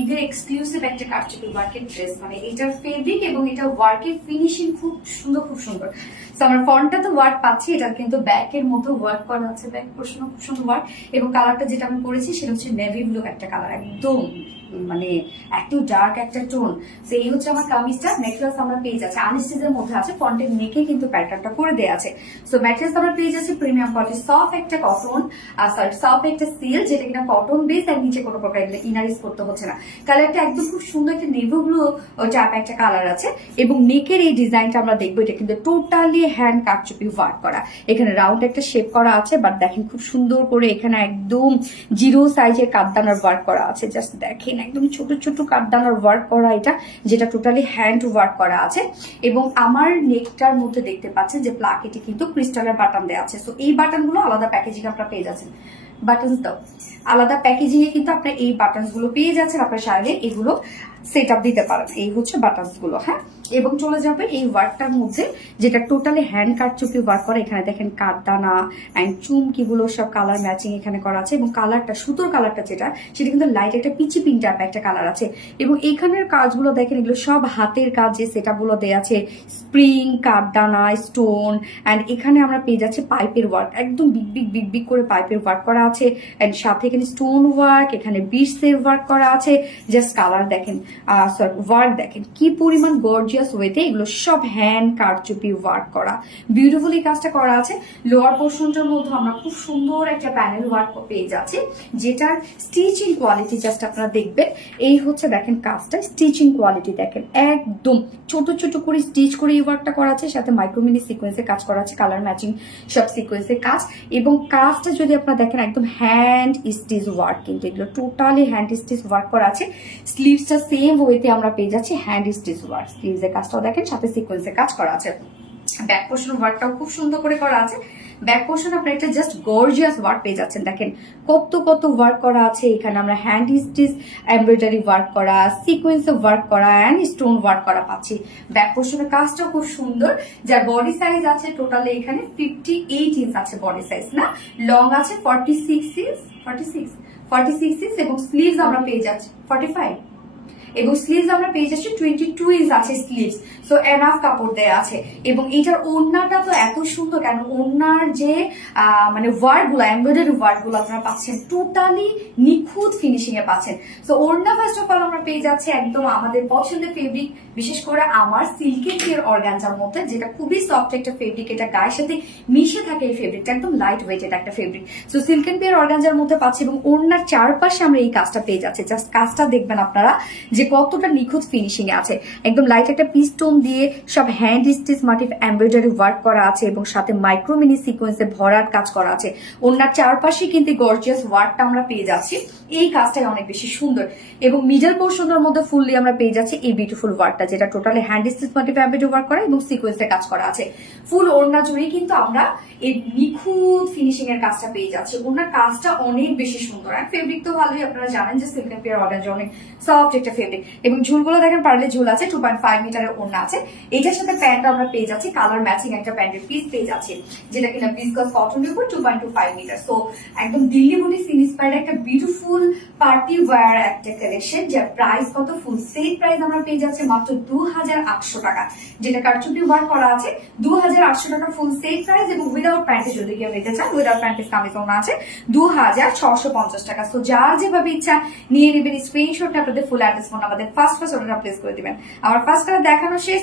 ঈদের এক্সক্লুসিভ একটা কারচুপি ওয়ার্কের ড্রেস, মানে এটার ফেব্রিক এবং এটা ওয়ার্কের ফিনিশিং খুব সুন্দর, খুব সুন্দর। তো আমরা ফ্রন্টটা তো ওয়ার্ক পাচ্ছি, এটা কিন্তু ব্যাকের মতো ওয়ার্ক করা আছে, ব্যাক পোর্শন খুব সুন্দর ওয়ার্ক। এবং কালারটা যেটা আমি পরেছি সেটা হচ্ছে নেভি ব্লু একটা কালার, একদম মানে একটু ডার্ক একটা টোন। তো এই হচ্ছে আমার কামিজটা। নেকলেস আমরা পেয়ে যাচ্ছি আনস্টিচের মধ্যে আছে, ফ্রন্টের নেকে কিন্তু প্যাটার্নটা করে দেওয়া আছে। সো ম্যাটেরিয়ালস আমরা পেয়ে যাচ্ছি প্রিমিয়াম কোয়ালিটি, সফট একটা কটন, সরি সফট একটা সিল্ক, যেটা কিনা কটন বেস, আর নিচে কোনো প্রকার ইনার ইউজ করতে হচ্ছে না। কালারটা একদম খুব সুন্দর একটা নেভি ব্লু টাইপ একটা কালার আছে। এবং নেকের এই ডিজাইনটা আমরা দেখবো, এটা কিন্তু টোটালি হ্যান্ড কারচুপি ওয়ার্ক করা। এখানে রাউন্ড একটা শেপ করা আছে, বাট দেখেন খুব সুন্দর করে এখানে একদম জিরো সাইজের কাঠদানার ওয়ার্ক করা আছে। জাস্ট দেখেন একদম ছোট ছোট কাঠদানার ওয়ার্ক করা, এটা যেটা টোটালি হ্যান্ড ওয়ার্ক করা আছে। এবং আমার নেকটার মধ্যে দেখতে পাচ্ছেন যে প্লাকেটে কিন্তু ক্রিস্টালের বাটন দেওয়া আছে। সো এই বাটনগুলো আলাদা প্যাকেজিং আপনারা পেয়ে যাচ্ছেন। বাটনস দাও আলাদা প্যাকেজিং এ কিন্তু আপনার এই বাটনস গুলো পেয়ে যাচ্ছেন, আপনার চাইলে এগুলো সেট আপ দিতে পারেন। এই হচ্ছে বাটনস গুলো, হ্যাঁ। এবং চলে যাবে এই ওয়ার্কটার মধ্যে, যেটা টোটালি হ্যান্ড কারচুপি ওয়ার্ক করা। এখানে দেখেন কাঠদানা অ্যান্ড চুমকি গুলো সব কালার ম্যাচিং এখানে করা আছে। এবং কালারটা, সুতোর কালারটা যেটা, সেটা কিন্তু লাইট একটা পিচি পিঙ্ক টাইপ একটা কালার আছে। এবং এইখানের কাজগুলো দেখেন, এগুলো সব হাতের কাজ, যে সেট আপ গুলো দেওয়া আছে, স্প্রিং, কাঠদানা, স্টোন, অ্যান্ড এখানে আমরা পেয়ে যাচ্ছি পাইপের ওয়ার্ক, একদম বিগ বিগ বিগ বিগ করে পাইপের ওয়ার্ক করা আছে। অ্যান্ড সাথে এখানে স্টোন ওয়ার্ক, এখানে বিটসের ওয়ার্ক করা আছে। জাস্ট কালার দেখেন, সরি ওয়ার্ক দেখেন কি পরিমাণ গর্জিয়াস ওয়েতে, এগুলো সব হ্যান্ড কারচুপি ওয়ার্ক করা, বিউটিফুল এই কাজটা করা আছে। লোয়ার পোর্শনটার মধ্যে আমরা খুব সুন্দর একটা প্যানেল ওয়ার্ক পেয়ে যাচ্ছি, যেটার স্টিচিং কোয়ালিটি জাস্ট আপনারা দেখবেন। এই হচ্ছে দেখেন কাজটা, স্টিচিং কোয়ালিটি দেখেন, একদম ছোট ছোট করে স্টিচ করে এই ওয়ার্কটা করা আছে। সাথে মাইক্রোমিনি সিকোয়েন্সে কাজ করা আছে, কালার ম্যাচিং সব সিকোয়েন্সের কাজ। এবং কাজটা যদি আপনারা দেখেন, একদম হ্যান্ড স্টিচ ওয়ার্ক, কিন্তু এগুলো টোটালি হ্যান্ড স্টিচ ওয়ার্ক করা আছে। স্লিভসটা সেম ওয়েতে আমরা পেয়ে যাচ্ছি হ্যান্ড স্টিচ ওয়ার্ক, স্লিভসের কাজটাও দেখেন, সাথে সিকোয়েন্সের কাজ করা আছে। ব্যাক পোর্শন ওয়ার্কটাও খুব সুন্দর করে করা আছে। ব্যাক পোর্শন আপনার একটা জাস্ট গর্জিয়াস ওয়ার্ক পেয়ে যাচ্ছেন। দেখেন কত কত ওয়ার্ক করা আছে এখানে। আমরা হ্যান্ড স্টিচ এমব্রয়ডারি ওয়ার্ক করা, সিকোয়েন্স ওয়ার্ক করা অ্যান্ড স্টোন ওয়ার্ক করা পাচ্ছি। ব্যাক পোর্শনের কাজটাও খুব সুন্দর, যার বডি সাইজ আছে টোটালি এখানে 58 ইঞ্চ আছে বডি সাইজ, না লং আছে 46 ইঞ্চ। এবং স্লিভস আমরা পেয়ে যাচ্ছি 45, এবং স্লিভস আমরা পেয়ে যাচ্ছি 22 ইঞ্চ আছে স্লিভস। সো এনাফ কাপড় দেয়া আছে। এবং এটার ওড়নাটা তো এত সুন্দর, কারণ ওড়নার যে মানে ওয়ার্ক গুলো, এমব্রয়ডারি ওয়ার্ক গুলো আপনারা পাচ্ছেন টোটালি নিখুঁত ফিনিশিং এ পাচ্ছেন। সো ওড়না ফার্স্ট অফ অল আমরা পেয়ে যাচ্ছি একদম আমাদের পছন্দের ফেব্রিক, বিশেষ করে আমার সিল্কের পিওর অর্গানজার মধ্যে, যেটা খুবই সফট একটা ফেব্রিক। এটা গায়ের সাথে মিশে থাকে এই ফেব্রিকটা, একদম লাইট ওয়েটেড একটা ফেব্রিক। সো সিল্কের পিওর অর্গানজার মধ্যে পাচ্ছি। এবং ওড়নার চারপাশে আমরা এই কাজটা পেয়ে যাচ্ছি। জাস্ট কাজটা দেখবেন আপনারা যে কতটা নিখুঁত ফিনিশিং এ আছে। একদম লাইট একটা পিস্টোন দিয়ে সব hand stitch motif embroidery work করা আছে, এবং সাথে মাইক্রো মিনি সিকোয়েন্সে ভরার কাজ করা আছে। ওনার চারপাশে কিন্তু গর্জিয়াস ওয়ার্কটা আমরা পেয়ে যাচ্ছি। এই কাজটাই অনেক বেশি সুন্দর। এবং মিডল পোর্শনের মধ্যে ফুললি আমরা পেয়ে যাচ্ছি এই বিউটিফুল ওয়ার্কটা, যেটা totally hand stitch motif embroidery work করা এবং সিকোয়েন্সে কাজ করা আছে। ফুল ওড়না জুড়েই কিন্তু আমরা এই নিখুঁত ফিনিশিং এর কাজটা পেয়ে যাচ্ছি। ওনার কাজটা অনেক বেশি সুন্দর। আর ফেব্রিক তো ভালোই, আপনারা জানেন যে সিল্ক পিওর অর্গানজা অনেক সফট একটা ফেব্রিক। এবং ঝুলগুলো দেখেন, পারলে ঝুল আছে, 2.5 মিটারের ওড়না আছে। এটার সাথে প্যান্ট আমরা পেয়ে যাচ্ছি, কালার ম্যাচিং একটা প্যান্টের পিস পেয়ে যাচ্ছি, যেটা কিনা ভিসকাস কটনের উপর 2.25 মিটার। সো একদম দিল্লি বুটি ইন্সপায়ার্ড একটা বিউটিফুল পার্টি ওয়্যার একটা কালেকশন, যার প্রাইস কত, ফুল সেট প্রাইস আমরা পেয়ে যাচ্ছি মাত্র 2800 টাকা, যেটা কারচুপি ওয়ার্ক করা আছে। 2800 টাকা ফুল সেট প্রাইস। এবং উইদাউট প্যান্টে যদি কেউ নিতে চান, উইদাউট প্যান্টের কামিজ ওড়না আছে 2650 টাকা। সো যার যেভাবে ইচ্ছা নিয়ে নেবেন। স্ক্রিনশটটা আপনাদের ফুল অ্যাড্রেস ফোন আমাদের ফার্স্ট অর্ডারটা প্লেস করে দিবেন। আমার ফার্স্ট দেখানো শেষ।